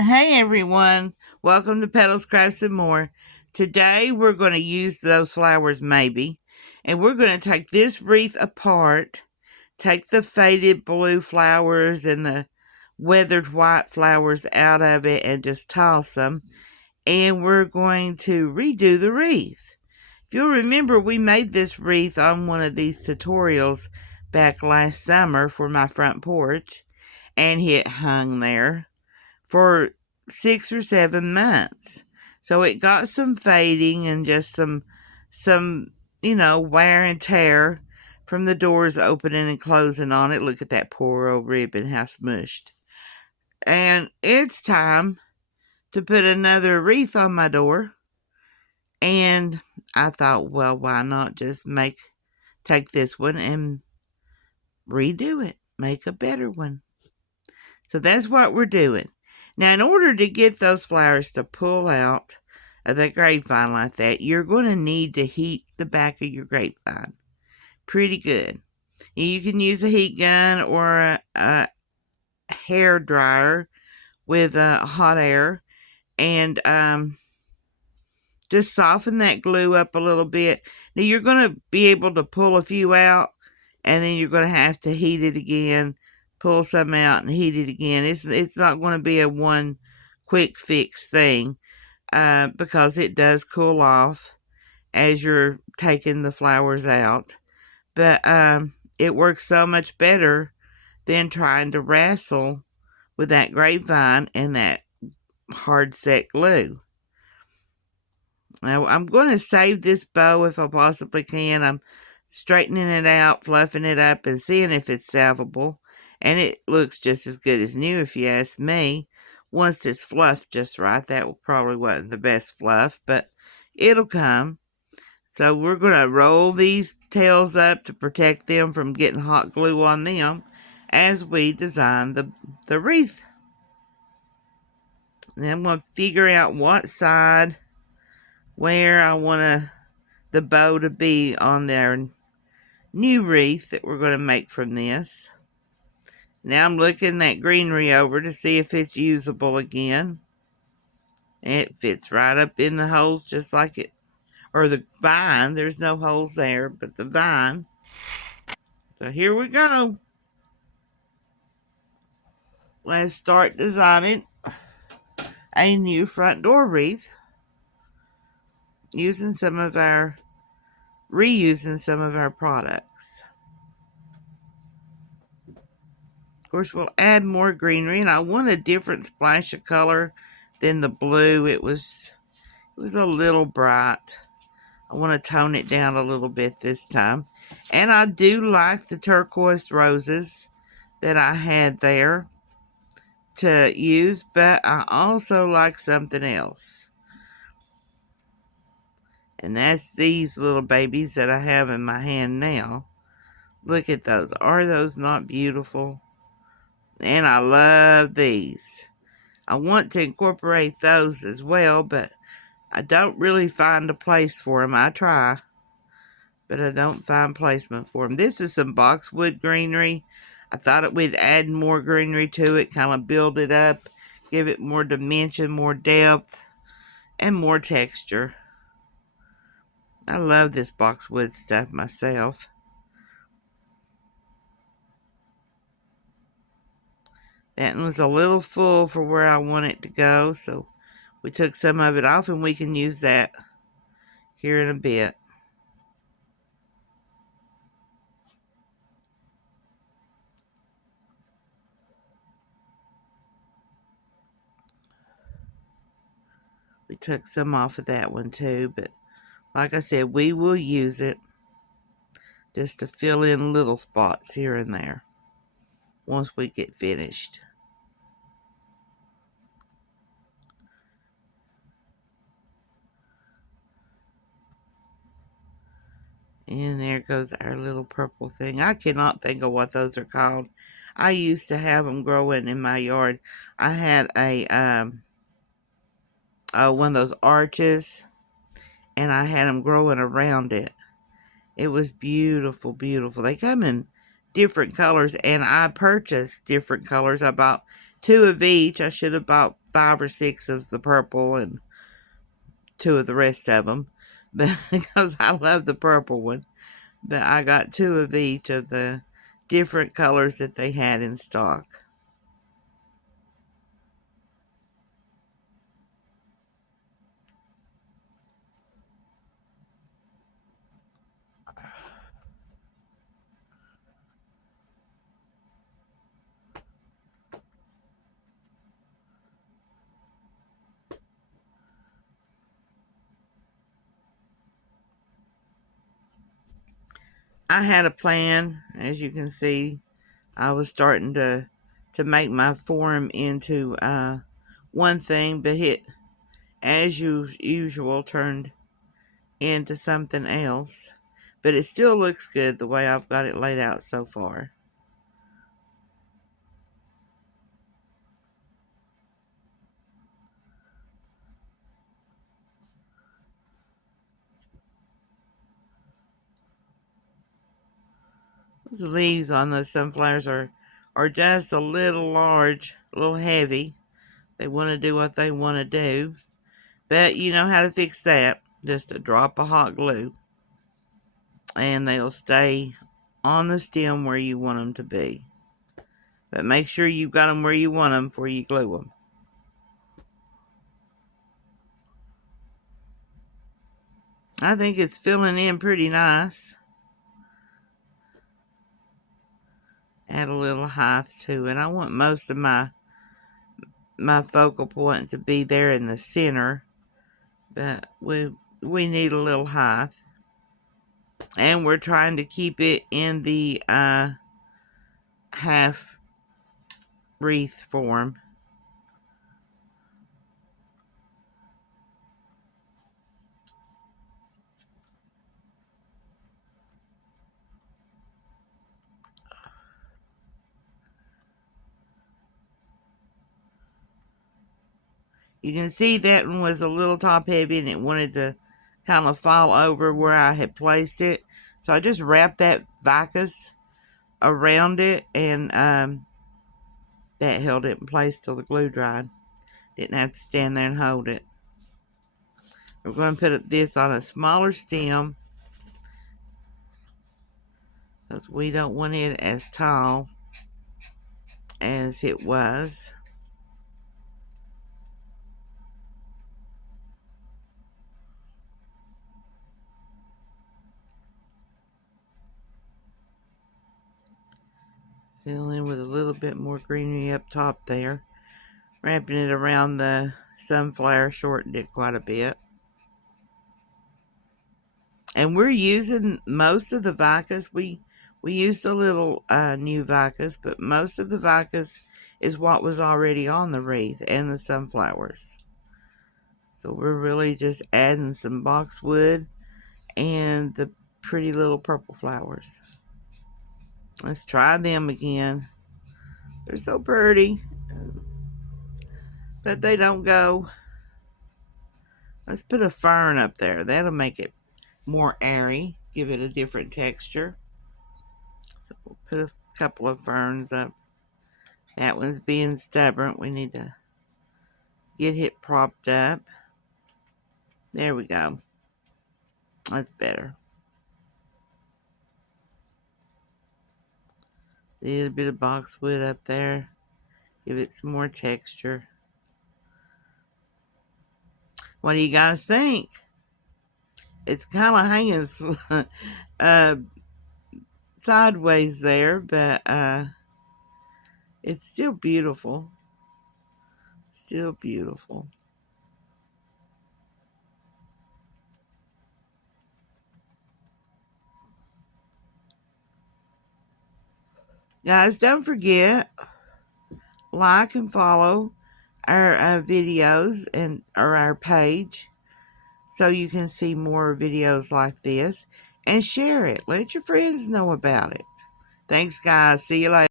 Hey everyone, welcome to Petals, Crafts, and More. Today we're going to use those flowers maybe, and we're going to take this wreath apart, take the faded blue flowers and the weathered white flowers out of it and just toss them, and we're going to redo the wreath. If you'll remember, we made this wreath on one of these tutorials back last summer for my front porch, and it hung there for 6 or 7 months. So it got some fading and just some wear and tear from the doors opening and closing on it. Look at that poor old ribbon, how smushed. And it's time to put another wreath on my door. And I thought, well, why not just take this one and redo it, make a better one. So that's what we're doing. Now, in order to get those flowers to pull out of that grapevine like that, you're going to need to heat the back of your grapevine pretty good. You can use a heat gun or a hair dryer with hot air and just soften that glue up a little bit. Now, you're going to be able to pull a few out, and then you're going to have to heat it again, pull some out and heat it again. It's not going to be a one quick fix thing because it does cool off as you're taking the flowers out. But it works so much better than trying to wrestle with that grapevine and that hard set glue. Now, I'm going to save this bow if I possibly can. I'm straightening it out, fluffing it up, and seeing if it's salvable. And it looks just as good as new, if you ask me. Once it's fluffed just right, that probably wasn't the best fluff, but it'll come. So we're going to roll these tails up to protect them from getting hot glue on them as we design the wreath. And I'm going to figure out what side where I want the bow to be on their new wreath that we're going to make from this. Now I'm looking that greenery over to see if it's usable again. It fits right up in the holes just like it, or the vine. There's no holes there, but the vine. So here we go. Let's start designing a new front door wreath reusing some of our products. Of course, we'll add more greenery, and I want a different splash of color than the blue. It was a little bright. I want to tone it down a little bit this time. And I do like the turquoise roses that I had there to use, but I also like something else. And that's these little babies that I have in my hand now. Look at those. Are those not beautiful? And I love these. I want to incorporate those as well, but I don't really find a place for them. I try, but I don't find placement for them. This is some boxwood greenery. I thought we'd add more greenery to it, kind of build it up, give it more dimension, more depth, and more texture. I love this boxwood stuff myself. That one was a little full for where I want it to go, so we took some of it off, and we can use that here in a bit. We took some off of that one too, but like I said, we will use it just to fill in little spots here and there once we get finished. And there goes our little purple thing. I cannot think of what those are called. I used to have them growing in my yard. I had one of those arches, and I had them growing around it. It was beautiful, beautiful. They come in different colors, and I purchased different colors. I bought 2 of each. I should have bought 5 or 6 of the purple and 2 of the rest of them, but because I love the purple one. But I got 2 of each of the different colors that they had in stock. I had a plan, as you can see. I was starting to make my form into one thing, but it, as usual, turned into something else. But it still looks good the way I've got it laid out so far. The leaves on those sunflowers are just a little large, a little heavy. They want to do what they want to do. But you know how to fix that. Just a drop of hot glue. And they'll stay on the stem where you want them to be. But make sure you've got them where you want them before you glue them. I think it's filling in pretty nice. Add a little height to it. I want most of my focal point to be there in the center, but we need a little height. And we're trying to keep it in the half wreath form. You can see that one was a little top heavy and it wanted to kind of fall over where I had placed it. So I just wrapped that vicus around it, and that held it in place till the glue dried. Didn't have to stand there and hold it. We're going to put this on a smaller stem because we don't want it as tall as it was. Fill in with a little bit more greenery up top there. Wrapping it around the sunflower shortened it quite a bit. And we're using most of the vicus. We used a little new vicus, but most of the vicus is what was already on the wreath and the sunflowers. So we're really just adding some boxwood and the pretty little purple flowers. Let's try them again. They're so pretty, but they don't go. Let's put a fern up there. That'll make it more airy, give it a different texture. So we'll put a couple of ferns up. That one's being stubborn. We need to get it propped up. There we go. That's better. A little bit of boxwood up there. Give it some more texture. What do you guys think? It's kind of hanging sideways there, but it's still beautiful. Still beautiful. Guys, don't forget, like and follow our videos and or our page so you can see more videos like this, and share it. Let your friends know about it. Thanks, guys. See you later.